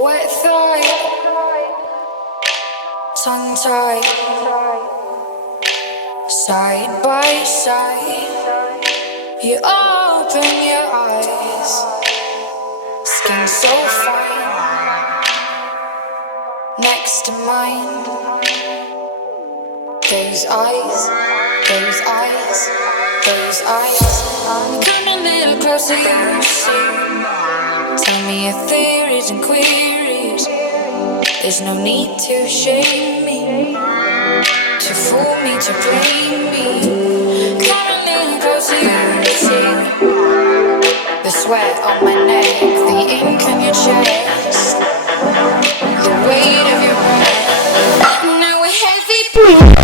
Wet thigh, tongue tied, side by side. You open your eyes, skin so fine, next to mine. Those eyes, those eyes, those eyes. Come a little closer, you see. Tell me your theories and queries. There's no need to shame me, to fool me, to blame me. Come a little closer, you see. The sweat on my neck, the ink on your chest, the weight of your breath. Now we're heavy breathing.